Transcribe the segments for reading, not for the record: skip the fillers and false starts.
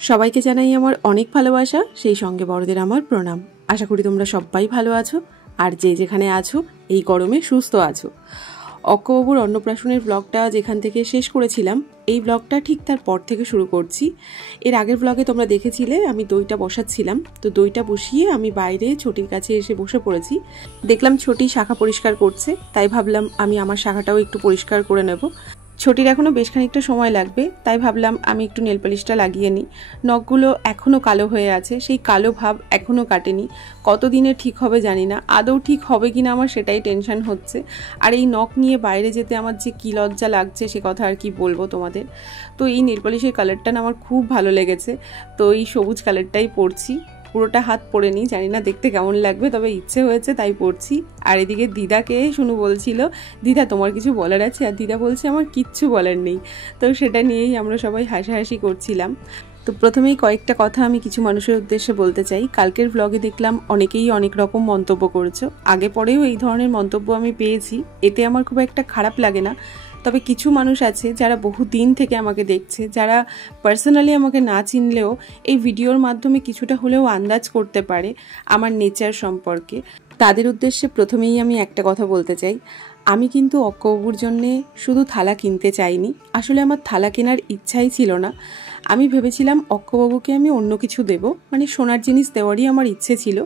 সবাইকে জানাই আমার অনেক ভালোবাসা, সেই সঙ্গে বড়দের আমার প্রণাম। আশা করি তোমরা সবাই ভালো আছো, আর যে যেখানে আছো এই গরমে সুস্থ আছো। অক্কবাবুর অন্নপ্রাশনের ব্লগটা যেখান থেকে শেষ করেছিলাম, এই ব্লগটা ঠিক তার পর থেকে শুরু করছি। এর আগের ব্লগে তোমরা দেখেছিলে আমি দইটা বসাচ্ছিলাম, তো দইটা বসিয়ে আমি বাইরে ছোটির কাছে এসে বসে পড়েছি। দেখলাম ছোটি শাখা পরিষ্কার করছে, তাই ভাবলাম আমি আমার শাখাটাও একটু পরিষ্কার করে নেব। ছোটির এখনও বেশ খানিকটা সময় লাগবে, তাই ভাবলাম আমি একটু নেল পালিশটা লাগিয়ে নিই। নখগুলো এখনও কালো হয়ে আছে, সেই কালো ভাব এখনও কাটেনি। কতদিনে ঠিক হবে জানি না, আদৌ ঠিক হবে কিনা আমার সেটাই টেনশন হচ্ছে। আর এই নখ নিয়ে বাইরে যেতে আমার যে কী লজ্জা লাগছে সে কথা আর কি বলবো তোমাদের। তো এই নেল পালিশের কালারটা না আমার খুব ভালো লেগেছে, তো এই সবুজ কালারটাই পরছি। পুরোটা হাত পরে নিই, জানি না দেখতে কেমন লাগবে, তবে ইচ্ছে হয়েছে তাই পড়ছি। আর এদিকে দিদাকে শুনু বলছিল, দিদা তোমার কিছু বলার আছে? আর দিদা বলছে আমার কিচ্ছু বলার নেই। তো সেটা নিয়েই আমরা সবাই হাসাহাসি করছিলাম। তো প্রথমেই কয়েকটা কথা আমি কিছু মানুষের উদ্দেশ্যে বলতে চাই। কালকের ব্লগে দেখলাম অনেকেই অনেক রকম মন্তব্য করেছো, আগে পরেও এই ধরনের মন্তব্য আমি পেয়েছি, এতে আমার খুব একটা খারাপ লাগে না। তবে কিছু মানুষ আছে যারা বহু দিন থেকে আমাকে দেখছে, যারা পার্সোনালি আমাকে না চিনলেও এই ভিডিওর মাধ্যমে কিছুটা হলেও আন্দাজ করতে পারে আমার নেচার সম্পর্কে। তাদের উদ্দেশ্যে প্রথমেই আমি একটা কথা বলতে চাই, আমি কিন্তু অক্কবাবুর জন্যে শুধু থালা কিনতে চাইনি। আসলে আমার থালা কেনার ইচ্ছাই ছিল না। আমি ভেবেছিলাম অক্কবাবুকে আমি অন্য কিছু দেব, মানে সোনার জিনিস দেওয়ারই আমার ইচ্ছে ছিল।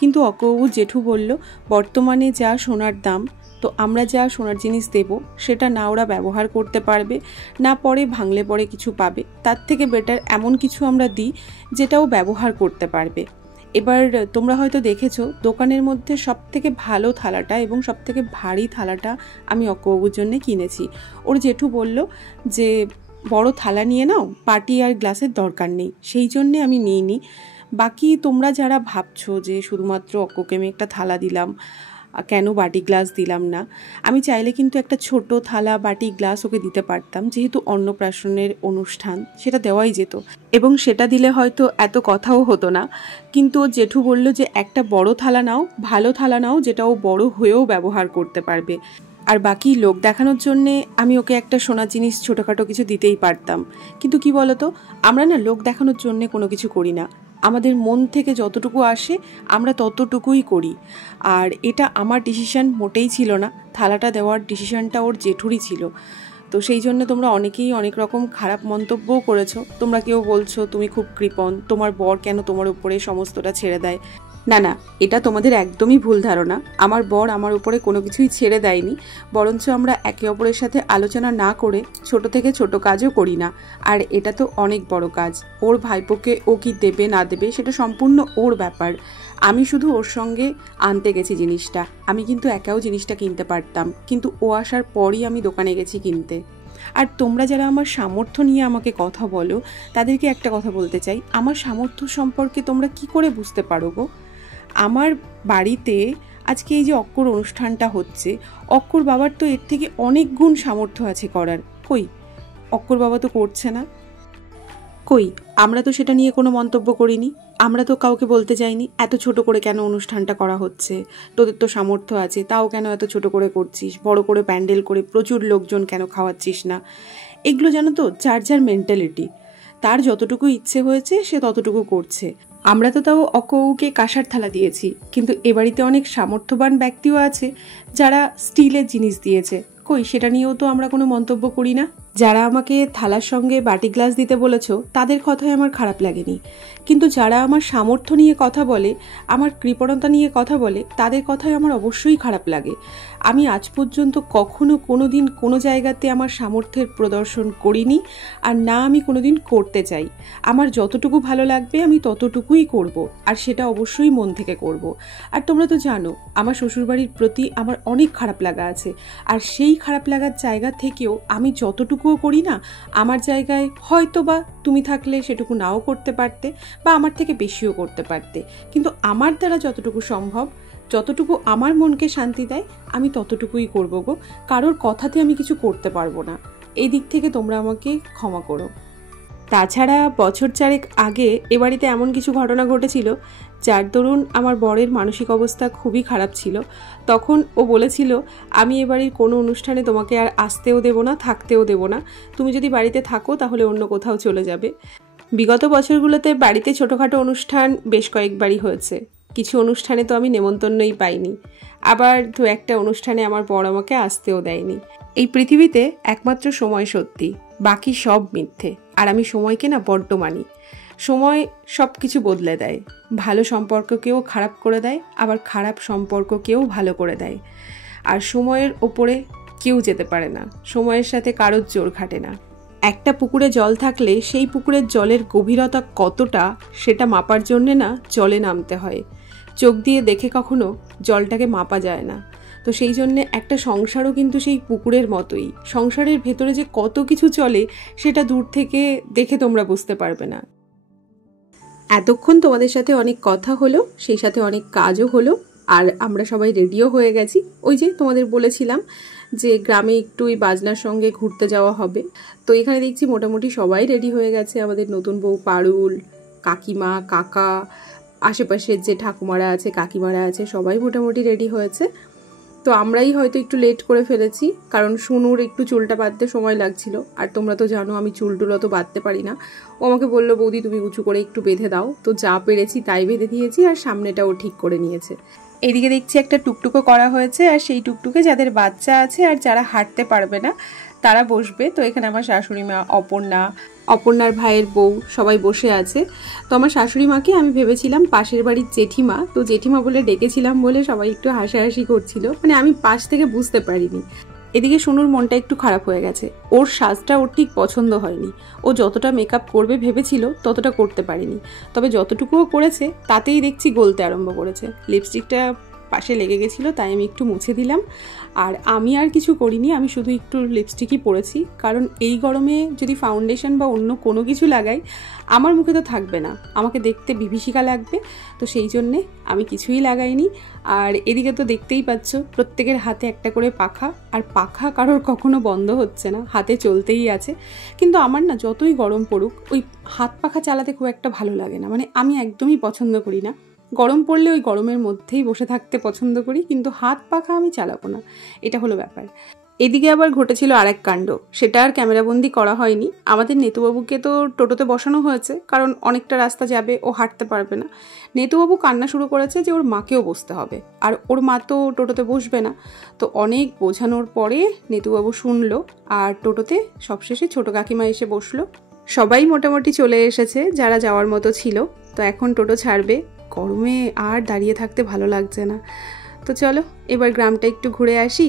কিন্তু অক্কবাবুর জেঠু বলল বর্তমানে যা সোনার দাম, তো আমরা যা সোনার জিনিস দেব সেটা না ওরা ব্যবহার করতে পারবে, না পরে ভাঙলে পরে কিছু পাবে। তার থেকে বেটার এমন কিছু আমরা দিই যেটাও ব্যবহার করতে পারবে। এবার তোমরা হয়তো দেখেছো দোকানের মধ্যে সবথেকে ভালো থালাটা এবং সবথেকে ভারী থালাটা আমি অক্কবাবুর জন্য কিনেছি। ওর জেঠু বলল যে বড় থালা নিয়ে নাও, পাটি আর গ্লাসের দরকার নেই, সেই জন্যে আমি নিইনি। বাকি তোমরা যারা ভাবছো যে শুধুমাত্র অক্ককে আমি একটা থালা দিলাম, কেন বাটি গ্লাস দিলাম না, আমি চাইলে কিন্তু একটা ছোট থালা বাটি গ্লাস ওকে দিতে পারতাম। যেহেতু অন্নপ্রাশনের অনুষ্ঠান, সেটা দেওয়াই যেত এবং সেটা দিলে হয়তো এত কথাও হতো না। কিন্তু ও জেঠু বলল যে একটা বড় থালা নাও, ভালো থালা নাও, যেটা ও বড় হয়েও ব্যবহার করতে পারবে। আর বাকি লোক দেখানোর জন্যে আমি ওকে একটা সোনার জিনিস ছোটোখাটো কিছু দিতেই পারতাম। কিন্তু কি বলতো, আমরা না লোক দেখানোর জন্যে কোনো কিছু করি না, আমাদের মন থেকে যতটুকু আসে আমরা ততটুকুই করি। আর এটা আমার ডিসিশন মোটেই ছিল না, থালাটা দেওয়ার ডিসিশনটা ওর জেঠুরই ছিল। তো সেই জন্য তোমরা অনেকেই অনেক রকম খারাপ মন্তব্যও করেছো। তোমরা কেউ বলছো তুমি খুব কৃপণ, তোমার বর কেন তোমার উপরে সমস্তটা ছেড়ে দেয়। না না, এটা তোমাদের একদমই ভুল ধারণা। আমার বর আমার উপরে কোনো কিছুই ছেড়ে দেয়নি, বরঞ্চ আমরা একে অপরের সাথে আলোচনা না করে ছোট থেকে ছোট কাজও করি না। আর এটা তো অনেক বড় কাজ, ওর ভাইপোকে ও কি দেবে না দেবে সেটা সম্পূর্ণ ওর ব্যাপার। আমি শুধু ওর সঙ্গে আনতে গেছি জিনিসটা, আমি কিন্তু একাও জিনিসটা কিনতে পারতাম, কিন্তু ও আসার পরই আমি দোকানে গেছি কিনতে। আর তোমরা যারা আমার সামর্থ্য নিয়ে আমাকে কথা বলো, তাদেরকে একটা কথা বলতে চাই, আমার সামর্থ্য সম্পর্কে তোমরা কি করে বুঝতে পারো গো? আমার বাড়িতে আজকে এই যে অক্কর অনুষ্ঠানটা হচ্ছে, অক্কর বাবার তো এর থেকে অনেক গুণ সামর্থ্য আছে করার। কই অক্কর বাবা তো করছে না, কই আমরা তো সেটা নিয়ে কোনো মন্তব্য করিনি, আমরা তো কাউকে বলতে যাইনি এত ছোট করে কেন অনুষ্ঠানটা করা হচ্ছে, তোদের তো সামর্থ্য আছে তাও কেন এত ছোট করে করছিস, বড় করে প্যান্ডেল করে প্রচুর লোকজন কেন খাওয়াচ্ছিস না। এগুলো জানো তো যার যার মেন্টালিটি, তার যতটুকু ইচ্ছে হয়েছে সে ততটুকু করছে। আমরা তো তাও অক্ককে কাঁসার থালা দিয়েছি, কিন্তু এ বাড়িতে অনেক সামর্থ্যবান ব্যক্তিও আছে যারা স্টিলের জিনিস দিয়েছে, কই সেটা নিয়েও তো আমরা কোনো মন্তব্য করি না। যারা আমাকে থালার সঙ্গে বাটি গ্লাস দিতে বলেছো তাদের কথাই আমার খারাপ লাগেনি, কিন্তু যারা আমার সামর্থ্য নিয়ে কথা বলে, আমার কৃপণতা নিয়ে কথা বলে, তাদের কথাই আমার অবশ্যই খারাপ লাগে। আমি আজ পর্যন্ত কখনো কোনো দিন কোনো জায়গাতে আমার সামর্থ্যের প্রদর্শন করিনি, আর না আমি কোনো দিন করতে চাই। আমার যতটুকু ভালো লাগবে আমি ততটুকুই করব, আর সেটা অবশ্যই মন থেকে করব। আর তোমরা তো জানো আমার শ্বশুরবাড়ির প্রতি আমার অনেক খারাপ লাগা আছে, আর সেই খারাপ লাগার জায়গা থেকেও আমি যতটুকুও করি না, আমার জায়গায় হয়তো বা তুমি থাকলে সেটুকু নাও করতে পারতে বা আমার থেকে বেশিও করতে পারতে, কিন্তু আমার দ্বারা যতটুকু সম্ভব, যতটুকু আমার মনকে শান্তি দেয় আমি ততটুকুই করবো গো। কারোর কথাতে আমি কিছু করতে পারবো না, এই দিক থেকে তোমরা আমাকে ক্ষমা করো। তাছাড়া বছর চারেক আগে এ বাড়িতে এমন কিছু ঘটনা ঘটেছিল যার দরুন আমার বরের মানসিক অবস্থা খুবই খারাপ ছিল। তখন ও বলেছিল, আমি এ বাড়ির কোনো অনুষ্ঠানে তোমাকে আর আসতেও দেব না, থাকতেও দেব না, তুমি যদি বাড়িতে থাকো তাহলে অন্য কোথাও চলে যাবে। বিগত বছরগুলোতে বাড়িতে ছোটোখাটো অনুষ্ঠান বেশ কয়েকবারই হয়েছে, কিছু অনুষ্ঠানে তো আমি নেমন্তন্নই পাইনি, আবার দু একটা অনুষ্ঠানে আমার বর আমাকে আসতেও দেয়নি। এই পৃথিবীতে একমাত্র সময় সত্যি, বাকি সব মিথ্যে। আর আমি সময়কে না বড্ড মানি। সময় সব কিছু বদলে দেয়, ভালো সম্পর্ককেও খারাপ করে দেয়, আবার খারাপ সম্পর্ককেও ভালো করে দেয়। আর সময়ের ওপরে কেউ যেতে পারে না, সময়ের সাথে কারোর জোর খাটে না। একটা পুকুরে জল থাকলে সেই পুকুরের জলের গভীরতা কতটা সেটা মাপার জন্যে না জলে নামতে হয়, চোখ দিয়ে দেখে কখনো জলটাকে মাপা যায় না। তো সেই জন্যে একটা সংসারও কিন্তু সেই পুকুরের মতোই, সংসারের ভেতরে যে কত কিছু চলে সেটা দূর থেকে দেখে তোমরা বুঝতে পারবে না। এতক্ষণ তোমাদের সাথে অনেক কথা হলো, সেই সাথে অনেক কাজও হলো, আর আমরা সবাই রেডিও হয়ে গেছি। ওই যে তোমাদের বলেছিলাম যে গ্রামে একটু ওই বাজনার সঙ্গে ঘুরতে যাওয়া হবে, তো এখানে দেখছি মোটামুটি সবাই রেডি হয়ে গেছে। আমাদের নতুন বউ পারুল, কাকিমা, কাকা, আশেপাশের যে ঠাকুমারা আছে, কাকিমারা আছে, সবাই মোটামুটি রেডি হয়েছে। তো আমরাই হয়তো একটু লেট করে ফেলেছি, কারণ সুনুর একটু চুলটা বাঁধতে সময় লাগছিল, আর তোমরা তো জানো আমি চুলটুল অত বাঁধতে পারি না। ও আমাকে বললো, বৌদি তুমি উঁচু করে একটু বেঁধে দাও, তো যা পেরেছি তাই বেঁধে দিয়েছি, আর সামনেটাও ঠিক করে নিয়েছে। এদিকে দেখছি একটা টুকটুকো করা হয়েছে, আর সেই টুকটুকে যাদের বাচ্চা আছে আর যারা হাঁটতে পারবে না তারা বসবে। তো এখানে আমার শাশুড়ি মা, অপর্ণার ভাইয়ের বউ সবাই বসে আছে। তো আমার শাশুড়ি মাকে আমি ভেবেছিলাম পাশের বাড়ির জেঠিমা, তো জেঠিমা বলে ডেকেছিলাম বলে সবাই একটু হাসাহাসি করছিল, মানে আমি পাশ থেকে বুঝতে পারিনি। এদিকে সোনুর মনটা একটু খারাপ হয়ে গেছে, ওর সাজটা ওর ঠিক পছন্দ হয়নি। ও যতটা মেকআপ করবে ভেবেছিল ততটা করতে পারেনি, তবে যতটুকুও করেছে তাতেই দেখছি গলতে আরম্ভ করেছে। লিপস্টিকটা পাশে লেগে গেছিলো, তাই আমি একটু মুছে দিলাম। আর আমি আর কিছু করিনি, আমি শুধু একটু লিপস্টিকই পরেছি, কারণ এই গরমে যদি ফাউন্ডেশন বা অন্য কোনো কিছু লাগাই আমার মুখে তো থাকবে না, আমাকে দেখতে বিভীষিকা লাগবে। তো সেই জন্যে আমি কিছুই লাগাইনি। আর এদিকে তো দেখতেই পাচ্ছ প্রত্যেকের হাতে একটা করে পাখা, আর পাখা কারোর কখনো বন্ধ হচ্ছে না, হাতে চলতেই আছে। কিন্তু আমার না যতই গরম পড়ুক ওই হাত পাখা চালাতে খুব একটা ভালো লাগে না, মানে আমি একদমই পছন্দ করি না। গরম পড়লে ওই গরমের মধ্যেই বসে থাকতে পছন্দ করি, কিন্তু হাত পাখা আমি চালাবো না, এটা হলো ব্যাপার। এদিকে আবার ঘটেছিল আরেক কাণ্ড, সেটা আর ক্যামেরাবন্দি করা হয়নি। আমাদের নেতুবাবুকে তো টোটোতে বসানো হয়েছে, কারণ অনেকটা রাস্তা যাবে, ও হাঁটতে পারবে না। নেতুবাবু কান্না শুরু করেছে যে ওর মাকেও বসতে হবে, আর ওর মা তো টোটোতে বসবে না। তো অনেক বোঝানোর পরে নেতুবাবু শুনলো, আর টোটোতে সবশেষে ছোট কাকিমা এসে বসলো। সবাই মোটামুটি চলে এসেছে যারা যাওয়ার মতো ছিল। তো এখন টোটো ছাড়বে, গরমে আর দাঁড়িয়ে থাকতে ভালো লাগছে না। তো চলো এবার গ্রামটা একটু ঘুরে আসি।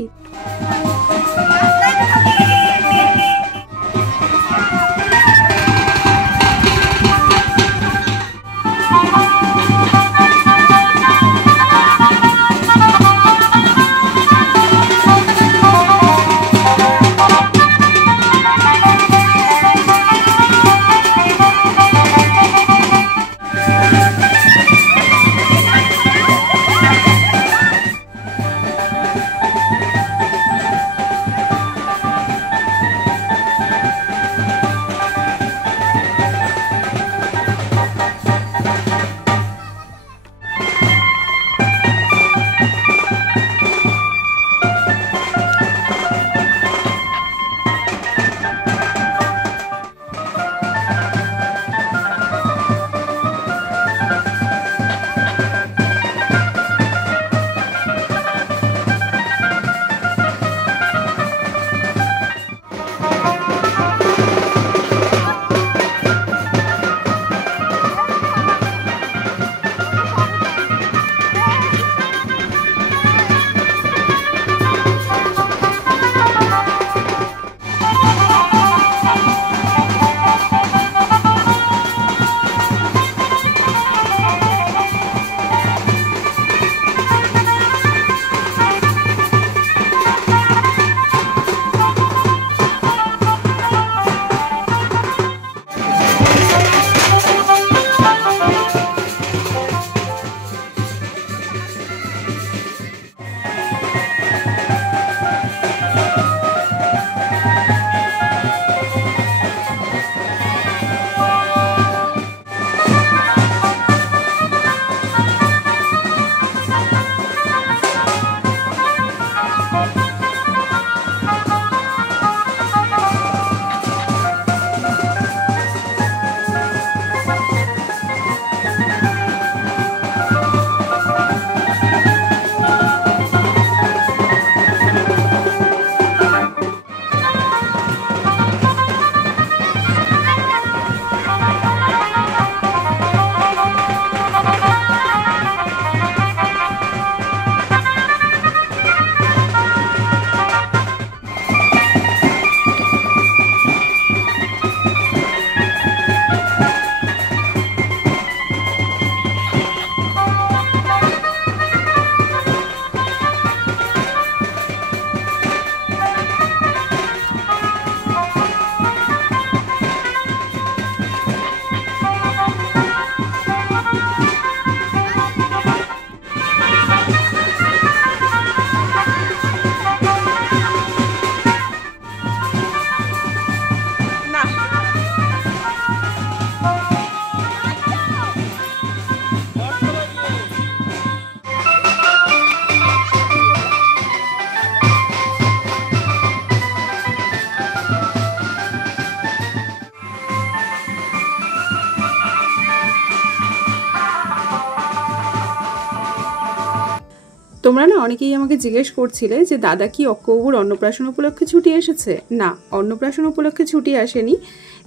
তোমরা না অনেকেই আমাকে জিজ্ঞেস করছিলে যে দাদা কি অক্কবাবুর অন্নপ্রাশন উপলক্ষে ছুটি এসেছে। না, অন্নপ্রাশন উপলক্ষে ছুটি আসেনি,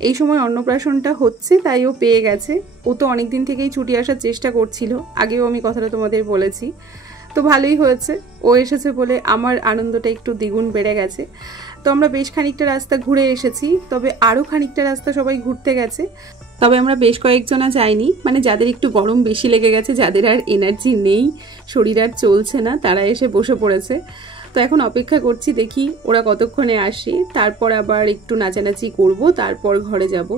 এই সময় অন্নপ্রাশনটা হচ্ছে তাই ও পেয়ে গেছে। ও তো অনেক দিন থেকেই ছুটি আসার চেষ্টা করছিল, আগেও আমি কথাটা তোমাদের বলেছি। তো ভালোই হয়েছে, ও এসেছে বলে আমার আনন্দটা একটু দ্বিগুণ বেড়ে গেছে। তো আমরা বেশ খানিকটা রাস্তা ঘুরে এসেছি, তবে আরও খানিকটা রাস্তা সবাই ঘুরতে গেছে। তবে আমরা বেশ কয়েকজনা যাইনি, মানে যাদের একটু গরম বেশি লেগে গেছে, যাদের আর এনার্জি নেই, শরীর আর চলছে না, তারা এসে বসে পড়েছে। তো এখন অপেক্ষা করছি, দেখি ওরা কতক্ষণে আসে, তারপর আবার একটু নাচানাচি করব, তারপর ঘরে যাব।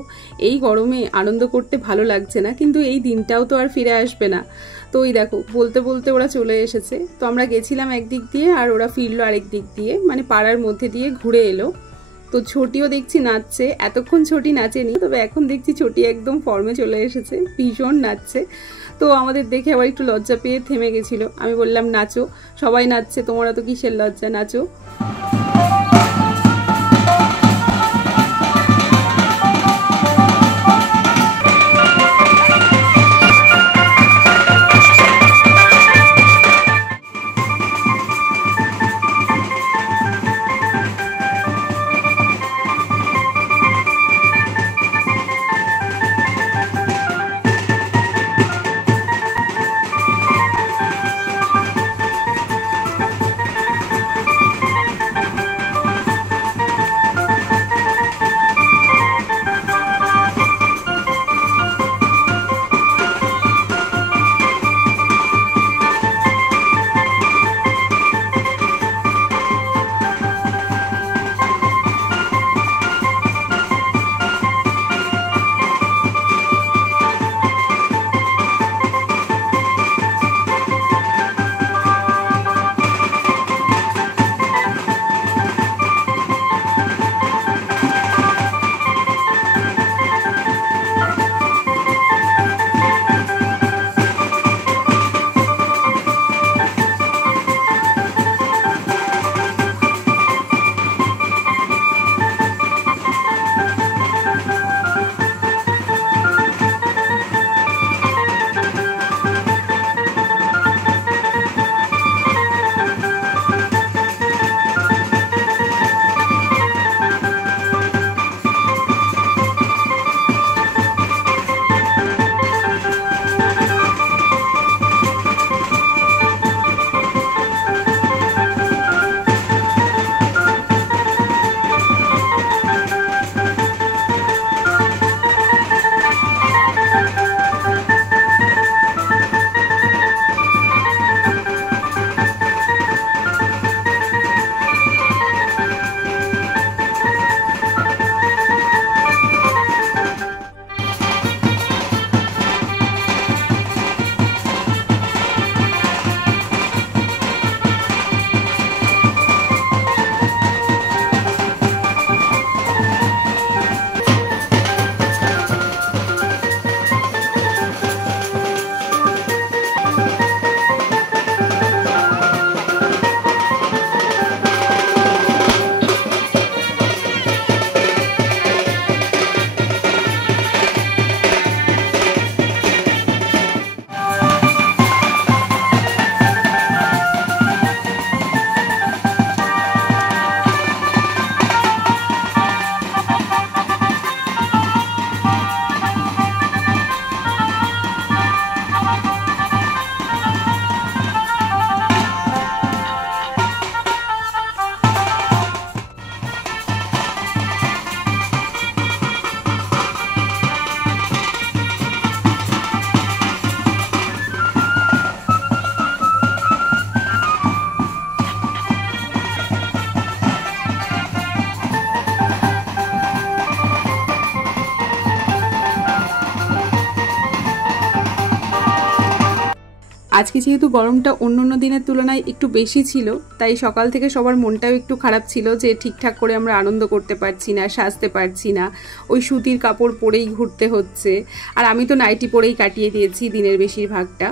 এই গরমে আনন্দ করতে ভালো লাগছে না, কিন্তু এই দিনটাও তো আর ফিরে আসবে না। তো ওই দেখো বলতে বলতে ওরা চলে এসেছে। তো আমরা গেছিলাম একদিক দিয়ে আর ওরা ফিরলো আরেক দিক দিয়ে, মানে পাড়ার মধ্যে দিয়ে ঘুরে এলো। তো ছোটিও দেখছি নাচছে, এতক্ষণ ছোটি নাচেনি, তবে এখন দেখছি ছোটি একদম ফর্মে চলে এসেছে, ভীষণ নাচছে। তো আমাদের দেখে আবার একটু লজ্জা পেয়ে থেমে গেছিল। আমি বললাম নাচো, সবাই নাচছে, তোমরা তো কিসের লজ্জা, নাচো। আজকে যেহেতু গরমটা অন্য দিনের তুলনায় একটু বেশি ছিল, তাই সকাল থেকে সবার মনটাও একটু খারাপ ছিল যে ঠিকঠাক করে আমরা আনন্দ করতে পারছি না, সাজতে পারছি না, ওই সুতির কাপড় পরেই ঘুরতে হচ্ছে। আর আমি তো নাইটি পরেই কাটিয়ে দিয়েছি দিনের বেশিরভাগটা।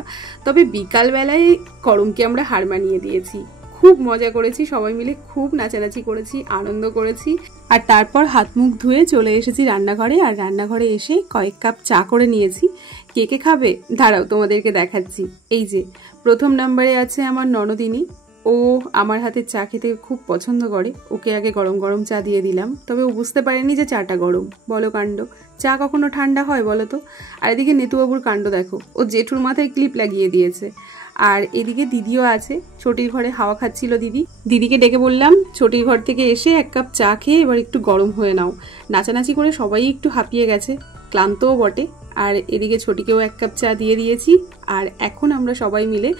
তবে বিকালবেলায় গরমকে আমরা হার মানিয়ে দিয়েছি, খুব মজা করেছি, সবাই মিলে খুব নাচানাচি করেছি, আনন্দ করেছি। আর তারপর হাত মুখ ধুয়ে চলে এসেছি রান্নাঘরে। আর রান্নাঘরে এসে কয়েক কাপ চা করে নিয়েছি। কে কে খাবে দাঁড়াও তোমাদেরকে দেখাচ্ছি। এই যে প্রথম নম্বরে আছে আমার ননদিনী। ও আমার হাতে চা খেতে খুব পছন্দ করে। ওকে আগে গরম গরম চা দিয়ে দিলাম, তবে ও বুঝতে পারেনি যে চাটা গরম। বলো কাণ্ড, চা কখনো ঠান্ডা হয় বলো তো? আর এদিকে নেতুবাবুর কাণ্ড দেখো, ও জেঠুর মাথায় ক্লিপ লাগিয়ে দিয়েছে। আর এদিকে দিদিও আছে, ছোটির ঘরে হাওয়া খাচ্ছিল দিদি। দিদিকে ডেকে বললাম ছোটির ঘর থেকে এসে এক কাপ চা খেয়ে এবার একটু গরম হয়ে নাও। নাচানাচি করে সবাই একটু হাঁপিয়ে গেছে, ক্লান্তও বটে। আর এদিকে ছোটিকেও এক কাপ চা দিয়ে দিয়েছি। আর এখন আমরা সবাই মিলে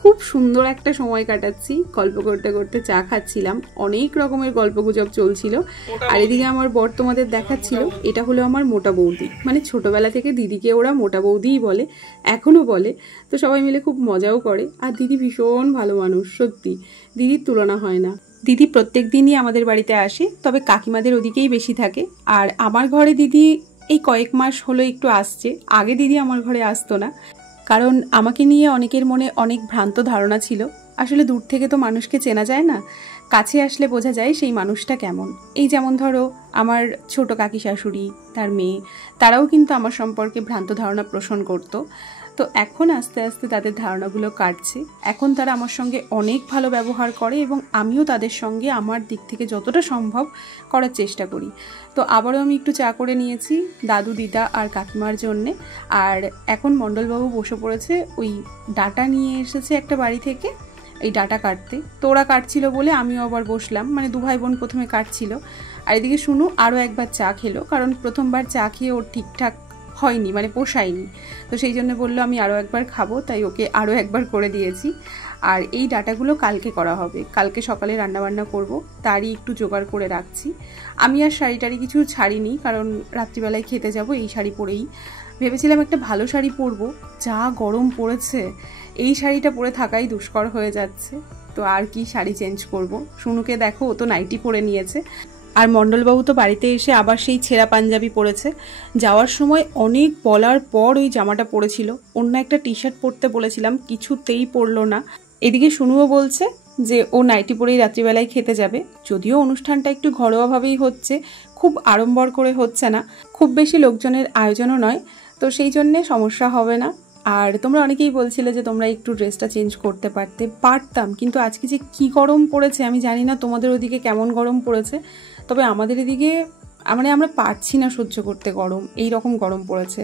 খুব সুন্দর একটা সময় কাটাচ্ছি, গল্প করতে করতে চা খাচ্ছিলাম। অনেক রকমের গল্পগুজব চলছিল। আর এদিকে আমার বর তোমাদের দেখাচ্ছিল, এটা হলো আমার মোটা বৌদি। মানে ছোটবেলা থেকে দিদিকে ওরা মোটা বৌদিই বলে, এখনো বলে। তো সবাই মিলে খুব মজাও করে। আর দিদি ভীষণ ভালো মানুষ, সত্যি দিদির তুলনা হয় না। দিদি প্রত্যেক দিনই আমাদের বাড়িতে আসে, তবে কাকিমাদের ওদিকেই বেশি থাকে। আর আমার ঘরে দিদি এই কয়েক মাস হলো একটু আসছে, আগে দিদি আমার ঘরে আসতো না। কারণ আমাকে নিয়ে অনেকের মনে অনেক ভ্রান্ত ধারণা ছিল। আসলে দূর থেকে তো মানুষকে চেনা যায় না, কাছে আসলে বোঝা যায় সেই মানুষটা কেমন। এই যেমন ধরো আমার ছোট কাকি শাশুড়ি, তার মেয়ে, তারাও কিন্তু আমার সম্পর্কে ভ্রান্ত ধারণা পোষণ করতো। তো এখন আস্তে আস্তে তাদের ধারণাগুলো কাটছে। এখন তারা আমার সঙ্গে অনেক ভালো ব্যবহার করে এবং আমিও তাদের সঙ্গে আমার দিক থেকে যতটা সম্ভব করার চেষ্টা করি। তো আবারও আমি একটু চা করে নিয়েছি দাদু, দিদা আর কাকিমার জন্যে। আর এখন মণ্ডলবাবু বসে পড়েছে, ওই ডাটা নিয়ে এসেছে একটা বাড়ি থেকে, এই ডাটা কাটতে। তো ওরা কাটছিল বলে আমিও আবার বসলাম, মানে দু ভাই বোন প্রথমে কাটছিল। আর এদিকে শুনু আরও একবার চা খেলো, কারণ প্রথমবার চা খেয়ে ওর ঠিকঠাক হয়নি, মানে পোষায়নি। তো সেই জন্য বললো আমি আরও একবার খাবো, তাই ওকে আরও একবার করে দিয়েছি। আর এই ডাটাগুলো কালকে করা হবে, কালকে সকালে রান্নাবান্না করব, তারই একটু জোগাড় করে রাখছি। আমি আর শাড়ি কিছু ছাড়িনি, কারণ রাত্রিবেলায় খেতে যাব এই শাড়ি পরেই। ভেবেছিলাম একটা ভালো শাড়ি পরবো, যা গরম পড়েছে এই শাড়িটা পরে থাকাই দুষ্কর হয়ে যাচ্ছে। তো আর কি শাড়ি চেঞ্জ করব। শুনুকে দেখো, ও তো নাইটি পরে নিয়েছে। আর মণ্ডলবাবু তো বাড়িতে এসে আবার সেই ছেঁড়া পাঞ্জাবি পরেছে। যাওয়ার সময় অনেক বলার পর ওই জামাটা পরেছিল। অন্য একটা টি শার্ট পরতে বলেছিলাম, কিছুতেই পরলো না। এদিকে শুনুও বলছে যে ও নাইটি পরেই রাত্রিবেলায় খেতে যাবে। যদিও অনুষ্ঠানটা একটু ঘরোয়াভাবেই হচ্ছে, খুব আড়ম্বর করে হচ্ছে না, খুব বেশি লোকজনের আয়োজনও নয়, তো সেই জন্যে সমস্যা হবে না। আর তোমরা অনেকেই বলছিলে যে তোমরা একটু ড্রেসটা চেঞ্জ করতে পারতাম, কিন্তু আজকে যে কি গরম পড়েছে আমি জানি না তোমাদের ওদিকে কেমন গরম পড়েছে, তবে আমাদের এদিকে মানে আমরা পারছি না সহ্য করতে গরম, এই রকম গরম পড়েছে।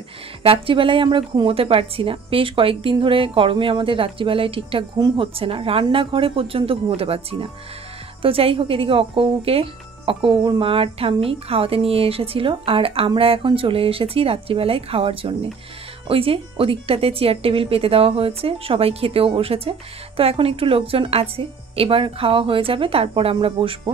রাত্রিবেলায় আমরা ঘুমোতে পারছি না, বেশ কয়েকদিন ধরে গরমে আমাদের রাত্রিবেলায় ঠিকঠাক ঘুম হচ্ছে না, রান্নাঘরে পর্যন্ত ঘুমোতে পারছি না। তো যাই হোক, এদিকে অক্কবুর মা আর ঠাম্মি খাওয়াতে নিয়ে এসেছিল, আর আমরা এখন চলে এসেছি রাত্রিবেলায় খাওয়ার জন্যে। ওই যে ওদিকটাতে চেয়ার টেবিল পেতে দেওয়া হয়েছে, সবাই খেতেও বসেছে। তো এখন একটু লোকজন আছে, এবার খাওয়া হয়ে যাবে, তারপর আমরা বসবো।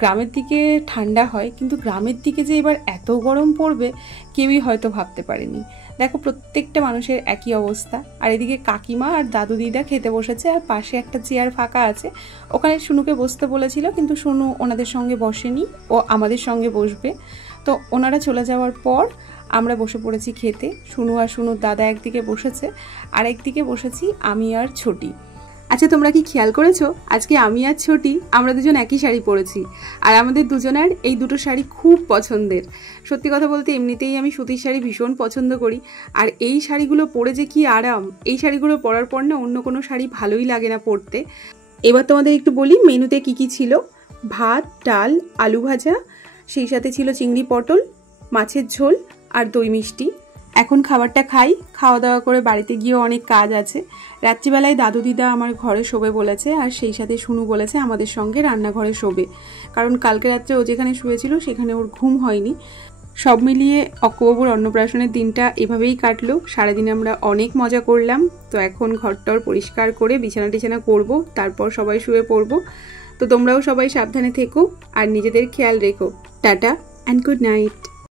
গ্রামের দিকে ঠান্ডা হয়, কিন্তু গ্রামের দিকে যে এবার এত গরম পড়বে কেউই হয়তো ভাবতে পারেনি। দেখো প্রত্যেকটা মানুষের একই অবস্থা। আর এদিকে কাকিমা আর দাদু দিদা খেতে বসেছে, আর পাশে একটা চেয়ার ফাঁকা আছে, ওখানে শুনুকে বসতে বলেছিল, কিন্তু শুনু ওনাদের সঙ্গে বসেনি, ও আমাদের সঙ্গে বসবে। তো ওনারা চলে যাওয়ার পর আমরা বসে পড়েছি খেতে। শুনু আর শুনুর দাদা একদিকে বসেছে, আর একদিকে বসেছি আমি আর ছোটি। আচ্ছা তোমরা কি খেয়াল করেছো, আজকে আমি আর ছোটি আমরা দুজন একই শাড়ি পরেছি, আর আমাদের দুজনের এই দুটো শাড়ি খুব পছন্দের। সত্যি কথা বলতে এমনিতেই আমি সুতির শাড়ি ভীষণ পছন্দ করি, আর এই শাড়িগুলো পরে যে কি আরাম, এই শাড়িগুলো পরার পর না অন্য কোনো শাড়ি ভালোই লাগে না পরতে। এবার তোমাদের একটু বলি মেনুতে কি কি ছিল। ভাত, ডাল, আলু ভাজা, সেই সাথে ছিল চিংড়ি পটল, মাছের ঝোল আর দই মিষ্টি। এখন খাবারটা খাই, খাওয়া দাওয়া করে বাড়িতে গিয়েও অনেক কাজ আছে। রাত্রিবেলায় দাদু দিদা আমার ঘরে শোবে বলেছে, আর সেই সাথে শুনু বলেছে আমাদের সঙ্গে রান্নাঘরে শোবে, কারণ কালকে রাত্রে ও যেখানে শুয়েছিল সেখানে ওর ঘুম হয়নি। সব মিলিয়ে অক্কবাবুর অন্নপ্রাশনের দিনটা এভাবেই কাটলো। সারাদিন আমরা অনেক মজা করলাম। তো এখন ঘরটর পরিষ্কার করে বিছানা টিছানা করবো, তারপর সবাই শুয়ে পড়বো। তো তোমরাও সবাই সাবধানে থেকো আর নিজেদের খেয়াল রেখো। Tata and good night.